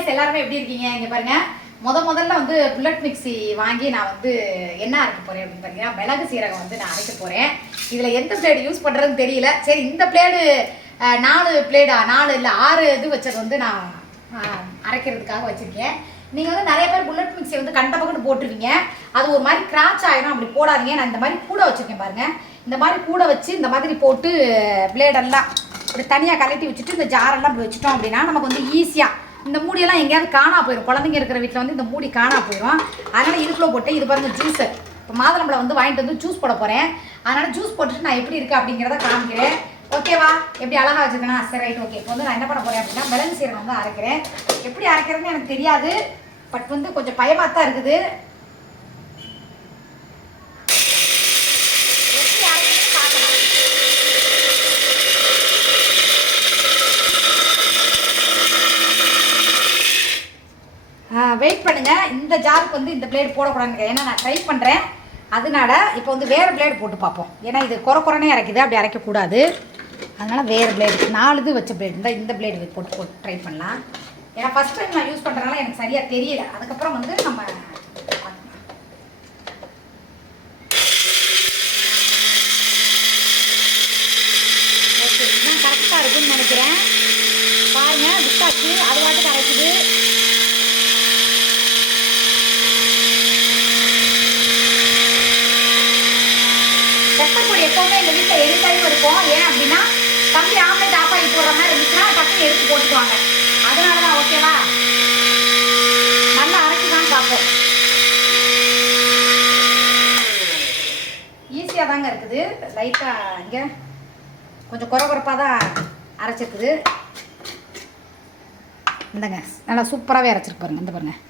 Guys எல்லாருமே எப்படி இருக்கீங்க? இங்கே பாருங்க, முதல்ல வந்து புல்லட் மிக்ஸி வாங்கி நான் வந்து என்ன அரைக்க போகிறேன் அப்படின்னு பார்த்தீங்கன்னா, மிளகு சீரகம் வந்து நான் அரைக்க போகிறேன். இதில் எந்த பிளேடு யூஸ் பண்ணுறதுன்னு தெரியல. சரி, இந்த பிளேடு 4 பிளேடா 4 இல்லை 6 இது வச்சது வந்து நான் அரைக்கிறதுக்காக வச்சுருக்கேன். நீங்கள் வந்து நிறைய பேர் புல்லட் மிக்ஸி வந்து கண்ட பக்கத்து போட்டுருவீங்க, அது ஒரு மாதிரி கிராச் ஆகிடும். அப்படி போடாதீங்க. நான் இந்த மாதிரி கூட வச்சுருக்கேன் பாருங்கள். இந்த மாதிரி கூட வச்சு இந்த மாதிரி போட்டு பிளேடெல்லாம் இப்படி தனியாக கலட்டி வச்சுட்டு இந்த ஜாரெல்லாம் இப்படி வச்சுட்டோம் அப்படின்னா நமக்கு வந்து ஈஸியாக இந்த மூடியெல்லாம் எங்கேயாவது காணா போயிடும். குழந்தைங்க இருக்கிற வீட்டில் வந்து இந்த மூடி காணா போயிடும். அதனால் இதுக்குள்ளே போட்டு இது பாருங்கள் ஜூஸு. இப்போ மாதுளம்பழம் வந்து வாங்கிட்டு வந்து ஜூஸ் போட போகிறேன். அதனால் ஜூஸ் போட்டுட்டு நான் எப்படி இருக்குது அப்படிங்கிறத காமிக்கிறேன். ஓகேவா? எப்படி அழகாக வச்சுருக்கேன்னா சரி, ரைட், ஓகே. இப்போ வந்து நான் என்ன பண்ண போகிறேன் அப்படின்னா, மிளகு சீரகம் வந்து அரைக்கிறேன். எப்படி அரைக்கிறதுன்னு எனக்கு தெரியாது, பட் வந்து கொஞ்சம் பயமாக தான் இருக்குது. வெயிட் பண்ணுங்கள். இந்த ஜாருக்கு வந்து இந்த பிளேடு போடக்கூடாதுங்க, ஏன்னா நான் ட்ரை பண்ணுறேன். அதனால இப்போ வந்து வேறு பிளேடு போட்டு பார்ப்போம். ஏன்னா இது குறைக்குறனே அரைக்குது, அப்படி அரைக்கக்கூடாது. அதனால் வேறு பிளேடு 4 இது வச்ச பிளேடு இருந்தால் இந்த பிளேடு போட்டு ட்ரை பண்ணலாம். ஏன்னா ஃபஸ்ட் டைம் நான் யூஸ் பண்ணுறதுனால எனக்கு சரியாக தெரியல. அதுக்கப்புறம் வந்து நம்ம ஓகே, இதுதான் கரெக்டாக இருக்குன்னு நினைக்கிறேன். பாருங்கள், விட்டாச்சு, அது வாட்டுக்கு அரைக்குது. பெப்பர் எப்போவுமே எங்கள் வீட்டில் எனி டைம் இருக்கும். ஏன் அப்படின்னா, தம்பி ஆம்லெட் ஆஃப் ஆகி போடுற மாதிரி இருந்துச்சுன்னா டக்குன்னு எடுத்து போட்டுக்குவாங்க. அதனால தான். ஓகேவா? நல்லா அரைச்சிதான் பார்ப்போம். ஈஸியாக தாங்க இருக்குது. லைட்டாக இங்கே கொஞ்சம் குறப்பாக தான் அரைச்சிருக்குது. இந்தங்க நல்லா சூப்பராகவே அரைச்சிருக்கு பாருங்கள். இந்த பாருங்கள்,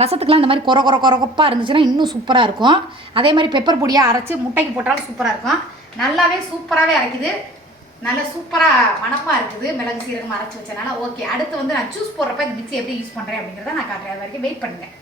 ரசத்துக்குலாம் இந்த மாதிரி குறப்பாக இருந்துச்சுன்னா இன்னும் சூப்பராக இருக்கும். அதே மாதிரி பெப்பர் பொடியாக அரைச்சி முட்டைக்கு போட்டாலும் சூப்பராக இருக்கும். நல்லாவே சூப்பராகவே அரைக்குது. நல்லா சூப்பராக மணமாக இருக்குது மிளகு சீரகம் அரைச்சி வச்சனால. ஓகே, அடுத்து வந்து நான் ஜூஸ் போடுறப்ப இந்த மிக்ஸி எப்படி யூஸ் பண்ணுறேன் அப்படிங்கிறத நான் காட்டுறேன். அது வரைக்கும் வெயிட் பண்ணுங்கள்.